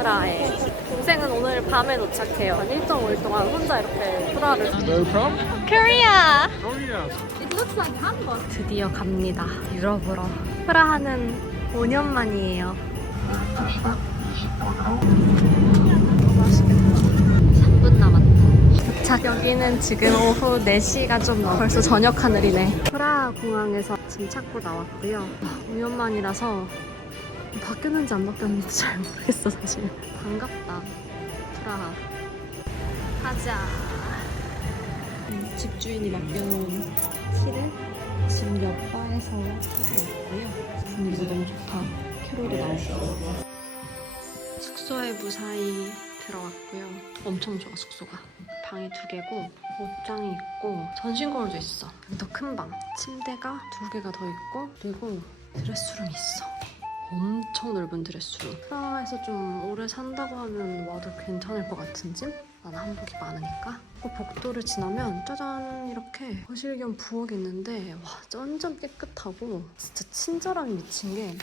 프라하에. 동생은 오늘 밤에 도착해요. 한 1.5일 동안 혼자 이렇게 프라하를. Where from? 코리아! Korea. 드디어 갑니다. 유럽으로. 프라하는 5년 만이에요. 맛있겠다. 3분 남았다. 자, 여기는 지금 오후 4시가 좀 넘어. 벌써 저녁 하늘이네. 프라하 공항에서 짐 찾고 나왔고요. 5년 만이라서 바뀌었는지 안 바뀌었는지 잘 모르겠어, 사실. 반갑다. 프라하. 가자. 음, 집주인이 맡겨놓은 티를 지금 옆바에서 타고 왔고요. 분위기 너무 좋다. 캐롤도 나오고. 숙소에 무사히 들어왔고요. 엄청 좋아 숙소가. 방이 두 개고 옷장이 있고 전신 거울도 있어. 더 큰 방. 침대가 두 개가 더 있고 그리고 드레스룸이 있어. 엄청 넓은 드레스룸. 프라하에서 좀 오래 산다고 하면 와도 괜찮을 것 같은 집? 난 한복이 많으니까. 그 복도를 지나면 짜잔 이렇게 거실 겸 부엌이 있는데 와 완전 깨끗하고 진짜 친절함이 미친 게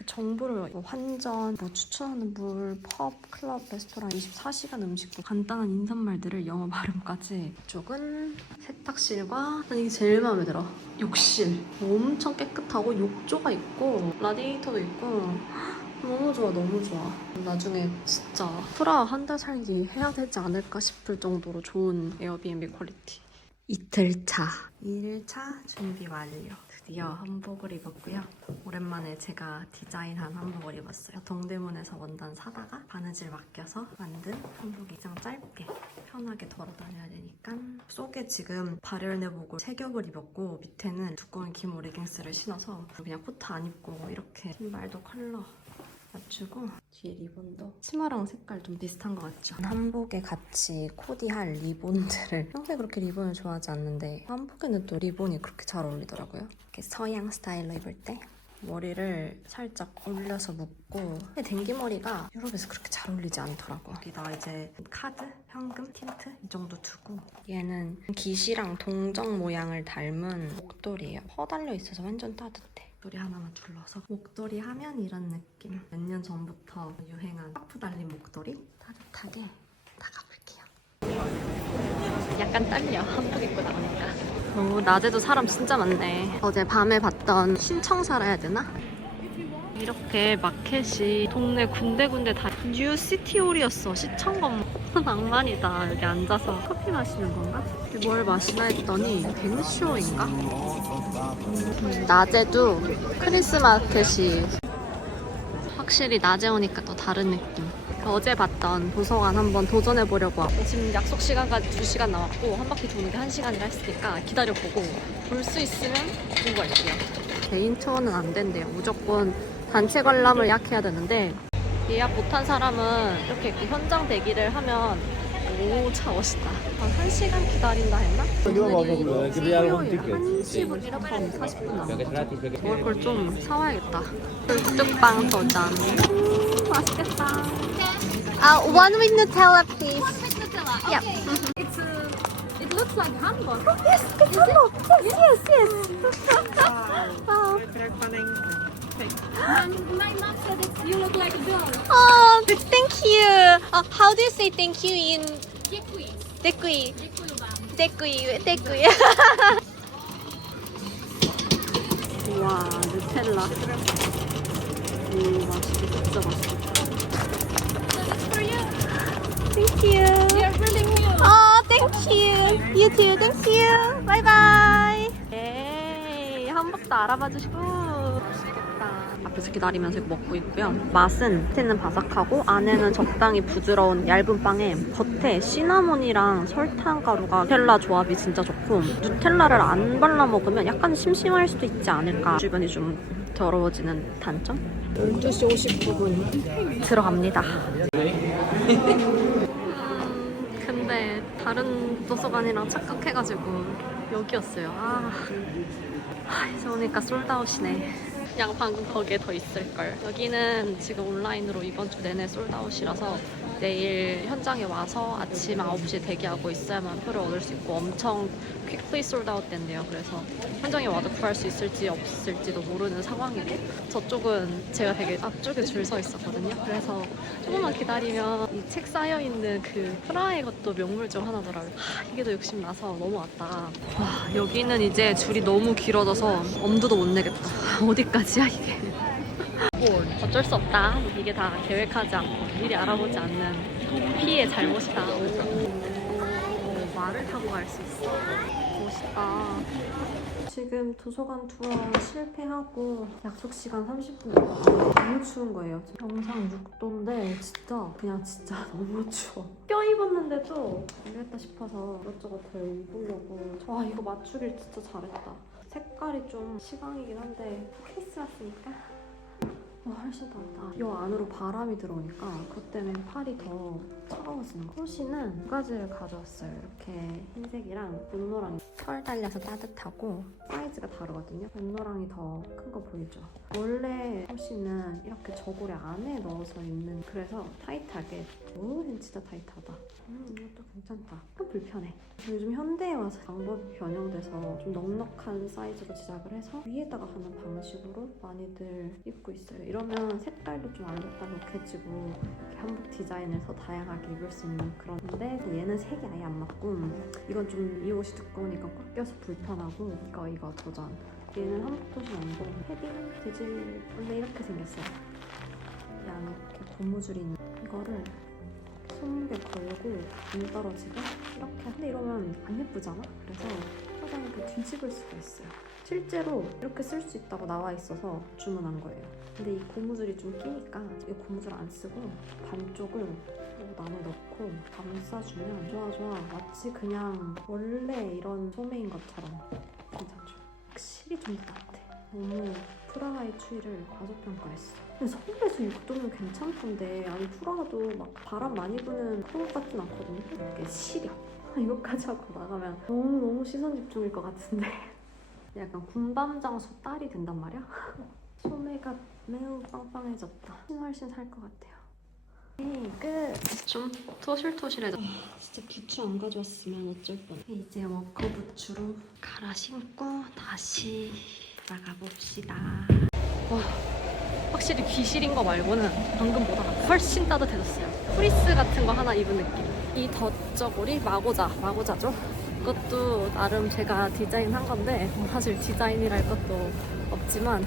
이렇게 정보를 뭐 환전, 뭐 추천하는 물, 펍, 클럽, 레스토랑 24시간 음식도 간단한 인사말들을 영어 발음까지. 이쪽은 세탁실과 난 이게 제일 마음에 들어. 욕실. 엄청 깨끗하고 욕조가 있고 라디에이터도 있고 너무 좋아 너무 좋아. 나중에 진짜 프라 한 달 살기 해야 되지 않을까 싶을 정도로 좋은 에어비앤비 퀄리티. 이틀 차. 1일차 준비 완료 드디어 한복을 입었고요. 오랜만에 제가 디자인한 한복을 입었어요. 동대문에서 원단 사다가 바느질 맡겨서 만든 한복이 가장 짧게 편하게 걸어 다녀야 되니까 속에 지금 발열 내복을 세 겹을 입었고 밑에는 두꺼운 기모 레깅스를 신어서 그냥 코트 안 입고 이렇게 신발도 컬러 맞추고 뒤에 리본도 치마랑 색깔 좀 비슷한 것 같죠? 한복에 같이 코디할 리본들을 평소에 그렇게 리본을 좋아하지 않는데 한복에는 또 리본이 그렇게 잘 어울리더라고요. 이렇게 서양 스타일로 입을 때 머리를 살짝 올려서 묶고 근데 댕기머리가 유럽에서 그렇게 잘 어울리지 않더라고 여기다 이제 카드, 현금, 틴트 이 정도 두고 얘는 기시랑 동정 모양을 닮은 목도리예요. 퍼달려 있어서 완전 따뜻해 목도리 하나만 둘러서 목도리 하면 이런 느낌. 몇 년 전부터 유행한 하프 달린 목도리? 따뜻하게 나가볼게요. 약간 떨려. 한복 입고 나오니까. 오, 낮에도 사람 진짜 많네. 어제 밤에 봤던 신청사라 해야 되나? 이렇게 마켓이 동네 군데군데 다 뉴시티홀이었어. 시청 건물 낭만이다. 여기 앉아서 커피 마시는 건가? 뭘 마시나 했더니 뱅쇼인가? 음, 낮에도 크리스마켓이 확실히 낮에 오니까 또 다른 느낌. 어제 봤던 도서관 한번 도전해 보려고 하고. 지금 약속 시간까지 2시간 남았고 한 바퀴 도는 게 1시간이라 했으니까 기다려보고 볼 수 있으면 갈게요. 개인 투어는 안 된대요. 무조건 단체 관람을 예약해야 되는데 예약 못한 사람은 이렇게 그 현장 대기를 하면 오, 차 멋있다. 한 1시간 기다린다 했나? 오늘이 수요일 1시부터 40분 남았거든. 먹을 걸 좀 사와야겠다. 뚝뚝빵 도전. 음, 맛있겠다. Uh, one with Nutella, please. Yep. It's uh, it looks like hamburg. Yes, it's Hello. Yes, yes, yes. wow. My, my mom said it, you look like a girl. Oh, thank you. Uh, how do you say thank you in Yekui. Dekui? Yekui bang. 데꾸이, 데꾸이. 와, 누텔라. 오, 맛있겠다. 진짜 맛있겠다. So it's for you. Thank you. They're really cute. 어, thank you. You too. Thank you. Bye bye. 에이, 한복도 알아봐 주시고. 앞에서 기다리면서 이거 먹고 있고요. 맛은 겉에는 바삭하고 안에는 적당히 부드러운 얇은 빵에 겉에 시나몬이랑 설탕 가루가 누텔라 조합이 진짜 좋고 누텔라를 안 발라 먹으면 약간 심심할 수도 있지 않을까. 주변이 좀 더러워지는 단점? 12시 59분 들어갑니다. 음, 근데 다른 도서관이랑 착각해가지고 여기였어요. 아, 아, 이제 오니까 솔드아웃이네. 그냥 방금 거기에 더 있을걸. 여기는 지금 온라인으로 이번 주 내내 솔드아웃이라서 내일 현장에 와서 아침 9시에 대기하고 있어야만 표를 얻을 수 있고 엄청 퀵리 솔드아웃 된대요. 그래서 현장에 와도 구할 수 있을지 없을지도 모르는 상황이고 저쪽은 제가 되게 앞쪽에 줄 서 있었거든요. 그래서 조금만 기다리면 이 책 쌓여 있는 그 프라의 것도 명물 중 하나더라고요. 하, 이게 더 욕심 나서 넘어왔다. 와, 여기는 이제 줄이 너무 길어져서 엄두도 못 내겠다. 어디까지야 이게? 어쩔 수 없다. 이게 다 계획하지 않고 미리 알아보지 않는 피의 잘못이다. 오, 말을 타고 갈 수 있어. 멋있다. 지금 도서관 투어 실패하고 약속 시간 30분 남았는데 너무 추운 거예요. 영상 6도인데 진짜 그냥 진짜 너무 추워. 껴 입었는데도 안 되겠다 싶어서 이것저것 더 입으려고 와 이거 맞추길 진짜 잘했다. 색깔이 좀 시광이긴 한데 크리스마스니까 와 훨씬 낫다. 이 안으로 바람이 들어오니까 그것 때문에 팔이 더 차가워지는 거. 호시는 두 가지를 가져왔어요. 이렇게 흰색이랑 눈노랑이 털 달려서 따뜻하고 사이즈가 다르거든요. 눈노랑이 더 큰 거 보이죠? 원래 호시는 이렇게 저고리 안에 넣어서 입는 그래서 타이트하게 오 진짜 타이트하다. 음 이것도 괜찮다. 좀 불편해. 요즘 현대에 와서 방법이 변형돼서 좀 넉넉한 사이즈로 제작을 해서 위에다가 하는 방식으로 많이들 입고 있어요. 이러면 색깔도 좀 알록달록해지고 한복 디자인을 더 다양하게 입을 수 있는 그런데 얘는 색이 아예 안 맞고 이건 좀 이 옷이 두꺼우니까 꽉 껴서 불편하고 이거 이거 도전. 얘는 한복 도시 아니고 패딩 재질 원래 이렇게 생겼어요. 이 안에 이렇게 고무줄이 있는 이거를 손목에 걸고 안 떨어지게 이렇게 근데 이러면 안 예쁘잖아? 그래서 화장을 이렇게 뒤집을 수가 있어요 실제로 이렇게 쓸 수 있다고 나와 있어서 주문한 거예요. 근데 이 고무줄이 좀 끼니까 이 고무줄 안 쓰고 반쪽을 옷 안에 넣고 감싸주면 좋아 좋아. 마치 그냥 원래 이런 소매인 것처럼 괜찮죠? 확실히 좀더 따뜻해 너무 프라하의 추위를 과소평가했어. 근데 서울에서 6도면 괜찮던데 아니 프라하도 막 바람 많이 부는 것 같진 않거든요. 이게 시려 이거까지 하고 나가면 너무 너무 시선 집중일 것 같은데 약간 군밤 장소 딸이 된단 말이야 소매가 매우 빵빵해졌다 훨씬 살 것 같아요 네, 끝! 좀 토실토실해져 진짜 부츠 안 가져왔으면 어쩔 뻔 이제 워커 부츠로 갈아 신고 다시 나가봅시다 와 확실히 귀실인 거 말고는 방금보다 훨씬 따뜻해졌어요. 프리스 같은 거 하나 입은 느낌. 이 덧저고리 마고자, 마고자죠? 이것도 나름 제가 디자인한 건데 뭐 사실 디자인이랄 것도 없지만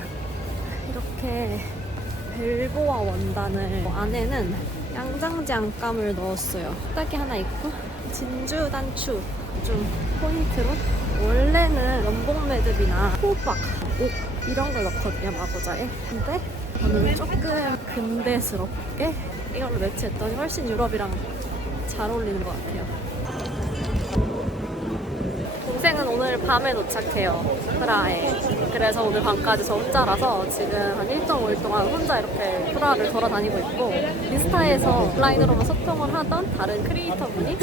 이렇게 벨보아 원단을 안에는 양장지 안감을 넣었어요. 딱이 하나 있고 진주 단추 좀 포인트로 원래는 연봉 매듭이나 호박, 옥 이런 걸 넣거든요 마고자에. 근데 저는 조금 근대스럽게 이걸로 매치했더니 훨씬 유럽이랑 잘 어울리는 것 같아요. 동생은 오늘 밤에 도착해요. 프라하에. 그래서 오늘 밤까지 저 혼자라서 지금 한 1.5일 동안 혼자 이렇게 프라하를 돌아다니고 있고 인스타에서 온라인으로만 소통을 하던 다른 크리에이터 분이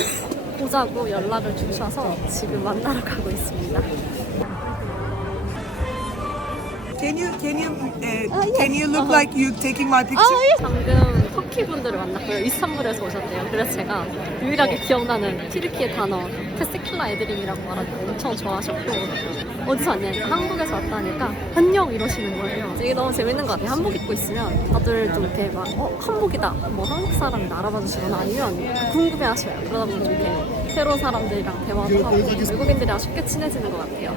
보자고 연락을 주셔서 지금 만나러 가고 있습니다. Can you can you uh, can you look like you taking my picture? 방금 터키 분들을 만났고요. 이스탄불에서 오셨대요. 그래서 제가 유일하게 기억나는 튀르키의 단어 테스킬라 애드림이라고 말하니까 엄청 좋아하셨고 어디서 왔냐니까 한국에서 왔다니까 안녕 이러시는 거예요. 이게 너무 재밌는 것 같아요. 한복 입고 있으면 다들 좀 이렇게 막 어, 한복이다. 뭐 한국 사람이 알아봐 주시거나 아니면 궁금해하셔요. 그러다 보면 이렇게 새로운 사람들이랑 대화도 하고 외국인들이랑 쉽게 친해지는 것 같아요.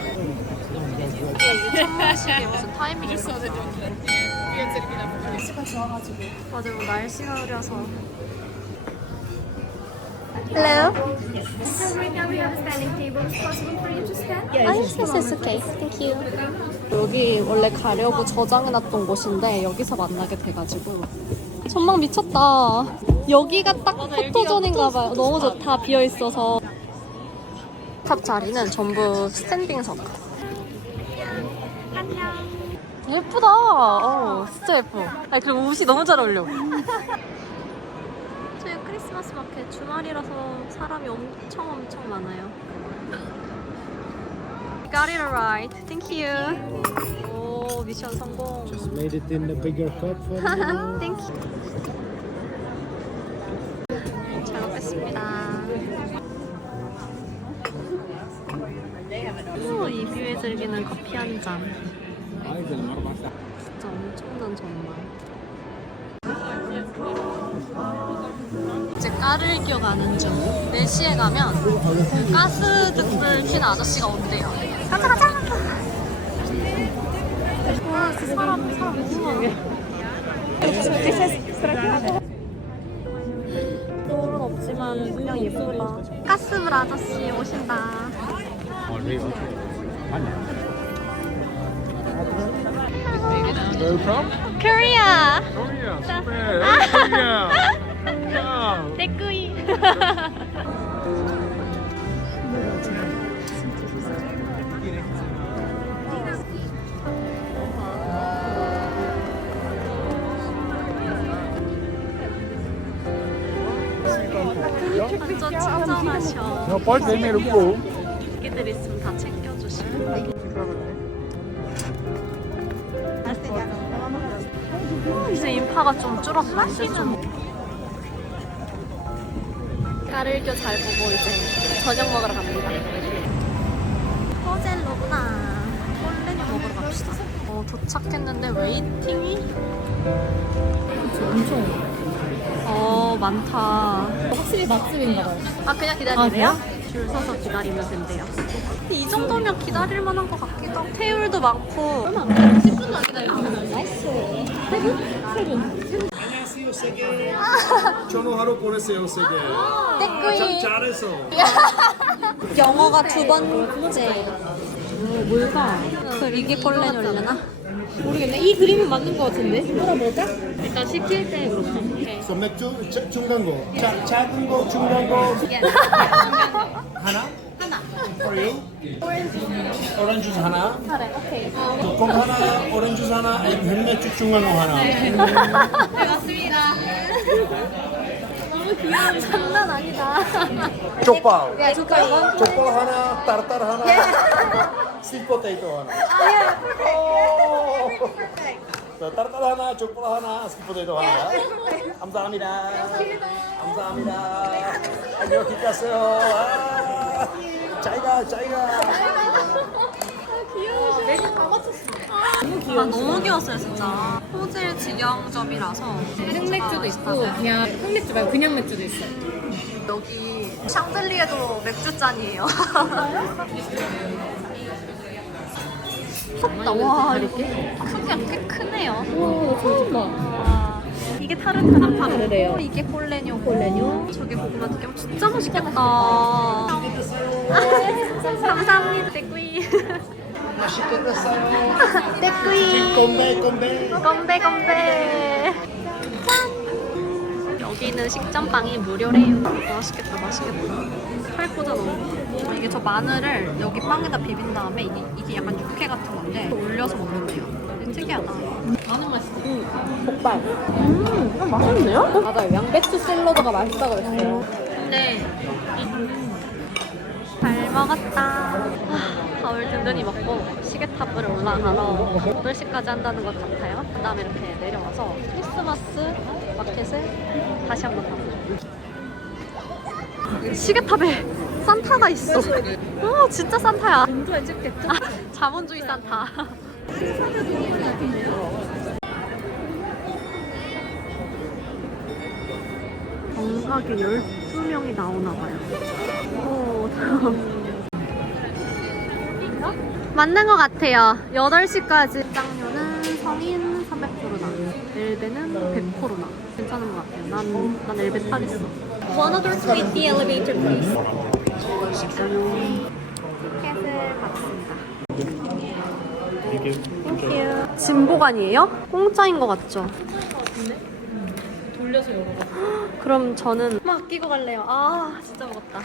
이게 이제 천문식의 무슨 타이밍이 있어 날씨가 좋아가지고 맞아요 날씨가 흐려서 Hello. So right now we have a standing table. Is it possible for you to stand? Ah, yes, yes, it's okay. Thank you. 여기 원래 가려고 저장해놨던 곳인데 여기서 만나게 돼가지고 전망 미쳤다. 여기가 딱 포토존인가 봐요. 너무 좋다. 비어 있어서. 탑 자리는 전부 스탠딩석. 예쁘다. 어, 진짜 예뻐. 아니 그리고 옷이 너무 잘 어울려. 저희 크리스마스 마켓 주말이라서 사람이 엄청 엄청 많아요. Got it right. Thank you. 오, 오 미션 성공. Just made it in the bigger cup for you. 땡큐. 잘 먹겠습니다. 오, 이 뷰에 즐기는 커피 한 잔. 진짜 엄청난 전망. 이제 까르기어 가는 중. 4시에 가면 가스 등불 킨 아저씨가 온대요. 가자 가자. 와, 그 사람 사람 이상하게. 돌은 없지만 그냥 예쁘다. 가스불 아저씨 오신다. Where are you from? Korea. Korea. Super. Korea. Wow. 데꾸이. 완전 친절하셔. Te ne rubo. 애기들 있으면 다 챙겨주시고. 이제 인파가 좀 줄었다. 이제 좀. 까를교 잘 보고 이제 저녁 먹으러 갑니다. 호젤로구나. 꼴레냐 먹으러 갑시다. 어, 도착했는데 웨이팅이 엄청 어 많다. 확실히 맛집인가 봐요. 아 그냥 기다리래요? 줄 서서 기다리면 된대요. 근데 이 정도면 기다릴 만한 것 같기도 하고 테이블도 많고 10분만 기다리면 나이스. 세 분? 세 분. 안녕하세요, 세계. 전화하러 보냈어요, 세계. 댓글이 잘했어. 영어가 두 번째 오 뭘까? 그 이게 꼴레 열려나? 모르겠네. 이 그림은 맞는 것 같은데. 물어볼까? 일단 시킬 때. 소 맥주 자- 중간 거. 자, 작은 거, 중간 거. 하나? For you? 오렌지 주스 하나. 그래 오케이 뚜껑 하나, 오렌지 주스 하나, 아니면 흑맥주 중간 거 하나. 네, 맞습니다. 너무 귀여워 장난 아니다 족발. 네 족발 족발 하나, 따르따르 하나. 스윗 포테이토 하나. 오. 자, 따르따르 하나, 족발 하나, 스윗 포테이토 하나. 감사합니다. 감사합니다. 안녕, 기cas어요. 아, 자기가, 자기가. 아 너무 귀여웠어요 진짜. 호텔 직영점이라서. 흑맥주도 있고 그냥 흑맥주 말고 그냥 맥주도 있어. 여기 샹들리에도 맥주 잔이에요. 덥다. 와 이렇게 크기가 꽤 크네요. 오, 처음 봐. 와, 이게 타르타르 파고 그래요. 이게 콜레뇨. 콜레뇨? 저게 고구마 튀김 진짜 맛있겠다 감사합니다 데꾸이 맛있게 됐어요. 데꾸이 건배, 건배. 건배 건배 짠 여기는 식전빵이 무료래요 맛있겠다 맛있겠다 살코자 너무 이게 저 마늘을 여기 빵에다 비빈 다음에 이게, 이게 약간 육회 같은 건데 올려서 먹는데요 특이하다 마늘 맛있지? 족발. 음, 이건 맛있는데요? 맞아요. 양배추 샐러드가 맛있다 그랬어요. 네. 잘 먹었다. 아, 밥을 든든히 먹고 시계탑을 올라가러 8시까지 한다는 것 같아요. 그 다음에 이렇게 내려와서 크리스마스 마켓을 다시 한번 가보자. 시계탑에 산타가 있어. 오, 진짜 산타야. 인조에 찍겠죠? 아, 자본주의 산타. 정각에 12명이 나오나 봐요. 오, 맞는 것 같아요. 8시까지. 입장료는 성인 300%나, 엘베는 100%나. 괜찮은 것 같아요. 난, 난 엘베 타겠어. One other tweet the elevator, please. 티켓을 받습니다. 땡큐. 진보관이에요? 공짜인 것 같죠? 돌려서 열어봐. 그럼 저는 막 끼고 갈래요. 아 진짜 먹었다.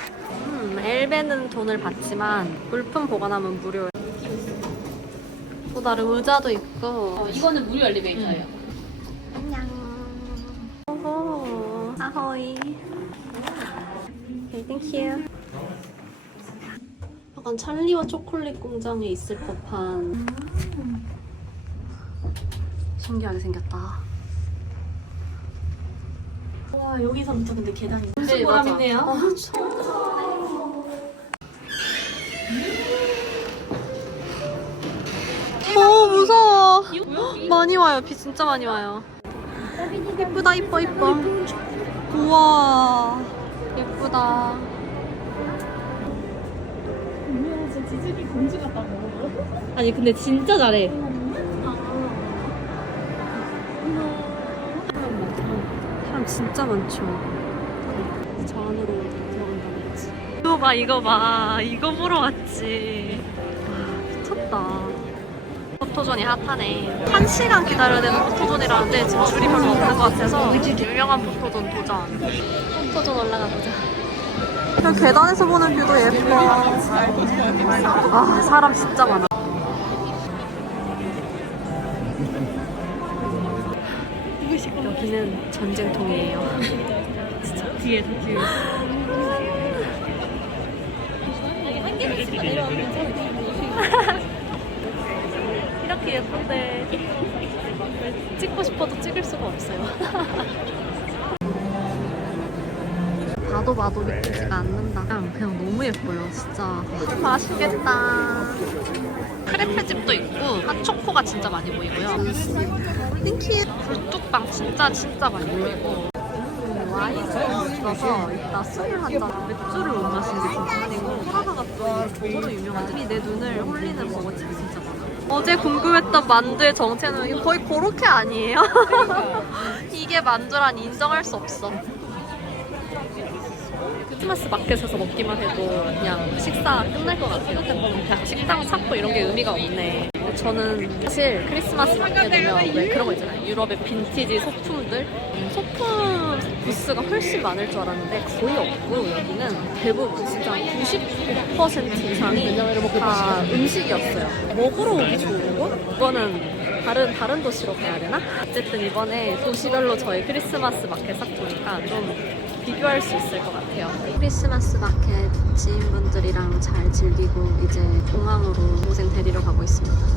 음, 엘베는 돈을 받지만 물품 보관하면 무료예요. 또 다른 의자도 있고. 어, 이거는 무료 엘리베이터예요. 안녕. 오호. 아호이. 오케이, 땡큐. 약간 찰리와 초콜릿 공장에 있을 법한 신기하게 생겼다. 와 여기서부터 근데 계단이 네, 보람이네요. 오 무서워. 많이 와요. 비 진짜 많이 와요. 이쁘다 이뻐 이뻐. 우와 예쁘다. 아니 근데 진짜 잘해. 진짜 많죠. 저 안으로 들어간다는 거지. 이거 봐, 이거 봐. 이거 보러 왔지. 와, 미쳤다. 포토존이 핫하네. 한 시간 기다려야 되는 포토존이라는데 지금 줄이 별로 없는 것 같아서 유명한 포토존 도전. 포토존 올라가 보자. 그냥 계단에서 보는 뷰도 예뻐. 아, 사람 진짜 많아. 여기는 전쟁통이에요. 진짜 뒤에 뒤에. 이렇게 예쁜데 찍고 싶어도 찍을 수가 없어요. 봐도 봐도 믿기지가 않는다. 그냥, 그냥 너무 예뻐요, 진짜. 맛있겠다. 크레페 집도 있고 핫초코가 진짜 많이 보이고요. 땡큐. 불뚝방 진짜 진짜 많이 보이고. 음, 와인이 있어서 이따 술 한 잔, 맥주를 못 마시는 게 아니고 프라하가 또 저도 유명한 집이 내 눈을 홀리는 버거집이 진짜 많아. 어제 궁금했던 만두의 정체는 거의 고로케 아니에요? 이게 만두란 인정할 수 없어. 크리스마스 마켓에서 먹기만 해도 그냥 식사 끝날 것 같아요. 그냥 식당 찾고 이런 게 의미가 없네. 저는 사실 크리스마스 마켓 오면 왜 그런 거 있잖아요. 유럽의 빈티지 소품들. 소품 부스가 훨씬 많을 줄 알았는데 거의 없고 여기는 대부분 진짜 90% 이상이 다 음식이었어요. 먹으러 오기 좋은 곳? 이거는 다른 다른 도시로 가야 되나? 어쨌든 이번에 도시별로 저희 크리스마스 마켓 싹 보니까 좀 비교할 수 있을 것 같아요. 크리스마스 마켓 지인분들이랑 잘 즐기고 이제 공항으로 동생 데리러 가고 있습니다.